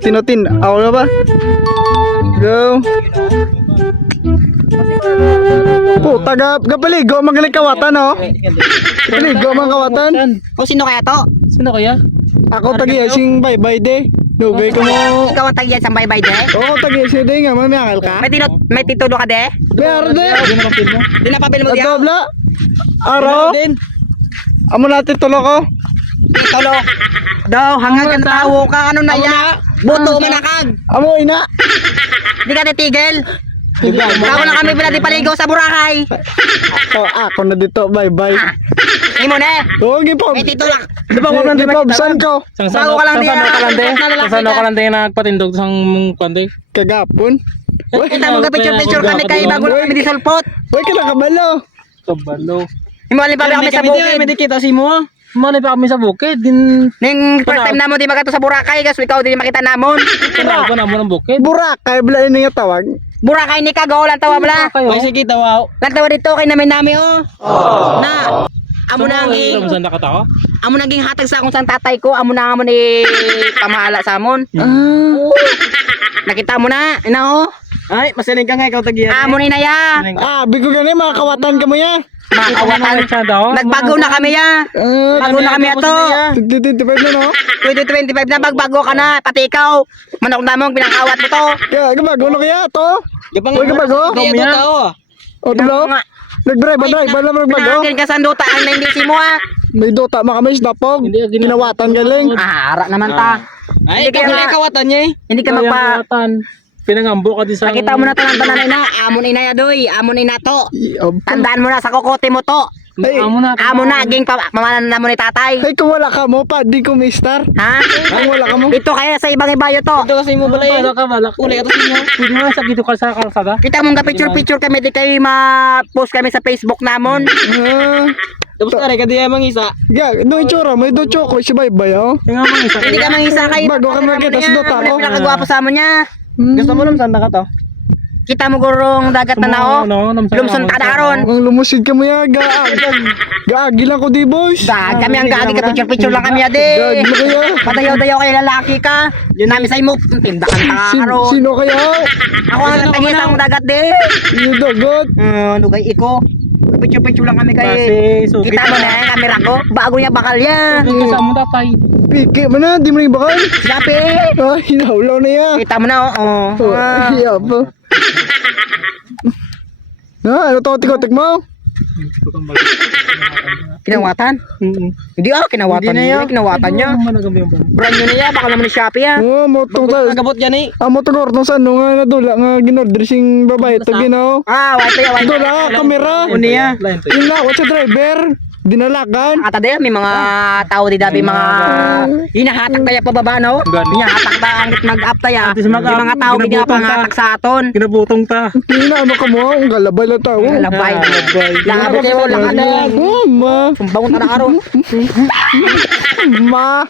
Tinutin. Ako na ba? Go. Puta gapaligo magaling kawatan oh. Paligo man kawatan. O sino kaya to? Sino kaya? Ako tagi sing bye-bye de. Dugay ko mo. Ikaw ang tagyan sa baybay de? Oo, tagi siya de nga mamiakal ka. May titulo ka de? Meron de. Hindi na papil mo. Di na papel mo diya? Ato bla. Aro. Amo natin tulo ko. Titulo. Daw, hanggang ka tawo ka. Ano na ya? Buto manakag. Amo ina. Di ka titigil. Ako na kami pala di paligaw sa Boracay. Ako na dito bye-bye. Imo na. Oo, gipob. May titulo. Di ba ko nang gipobsan ko? Bago ka lang di Saan ka lang din nagpatindog sang kwante? Kagapon. Kita mo ka picture kami kay bago na kami di sulpot. Uy, kabalo. Kabalo. Imo alin pa kami sa bukid. May kita si mo. Mali pa kami sa bukid. Din Ning first time namo di makato sa Boracay kasi ikaw di makita namon. kanal ko na mo ng bukid. Burakay, bala ini nga tawag. Boracay ni kagaw lang tawa bla. Ay sige tawa. Lang tawa dito kay namin oh. Na amo naging Saan nakatawa? amo naging hatag sa akong sang tatay ko, amo na amo ni pamahala sa amon. Nakita mo na, ina oh. Ay, masaling ka nga ikaw tagiyan. Amo ni na ya. Bigo gani mga kawatan ka mo ya. Mga kawatan. Nagbago na kami ya. Bago na kami ato. 25 na no? 2025 na bagbago ka na, pati ikaw. Manok namong pinakawat mo to. Kaya gabago na kaya to. Uy, gabago. O tulo. Nag-drive na magbago. Pinakin ka sa Dota ang hindi si mo ah. May dota makamis dapog. Ginawatan galing. Ara naman ta. Ay, Hindi ka kawatan niya eh. Hindi ka magpa Pinangambo ka din sa... Nakita mo na to ng tanan na, amon ina ya doy, amon ina to. Tandaan mo na sa kokote mo to. Hey, Amo na ging pamanan na mo ni tatay. hey, kung wala ka mo pa, di ko mistar. Ha? Ang wala ka mo. Ito kaya sa ibang ibayo to. Ito kasi mo balay. Wala ka, wala ka. Uli, ito sa inyo. Pwede mo sa dito ka sa kalsada. Kita mong picture kami di kayo ma-post kami sa Facebook namon. Tapos tari ka diya mang isa. No itsura, may do choco si bye-bye oh. Tingnan mo isa. Hindi ka mangisa kayo. Bago ka makita sa Dota ko. Pinakagwapo sa amon niya. Gusto mo lang saan ka to? Kita mo gurong dagat na nao. Lumson ta daron. Ang lumusid ka mo ya, gaagi lang ko di boys. Kami ang gagi ka picture lang kami ade. Gaagi mo kaya. Padayaw-dayaw kay lalaki ka. Yun namin sa imo tindahan ta karon. Sino kaya? Ako ang tangis ang dagat de. Yung dagot. Lugay iko. Picture lang kami kay. Kasi Kita mo na yung camera ko. Bago niya bakal ya. Kasi sa mo tatay. Piki mo na, di mo rin bakal. Sabi. Ay, hinahulaw na yan. Kita mo na oh. Iya pa. Ano to, tikotik mo? Kinawatan? Hindi kinawatan niya. Kinawatan niya. Brand new niya. Baka naman ni Shopee ya. Oo, motong sa... Nagabot yan eh. Motong ortong sa ano nga nadula nga ginorder sing babae ito ginaw. White ya, white. Dula, kamera. Uniya. Yun na, what's sa driver? Dinalakan. Ata de may mga tao di dabi mga hinahatak kaya pababa no. Hinahatak ta ang mag-up ta ya. May mga tao bigla pangatak sa aton. Kinabutong ta. Hina, ano ka mo? Ang galabay lang tao. Labay. Labay tayo lang ada. Ma. Sumbang ta na karon. Ma.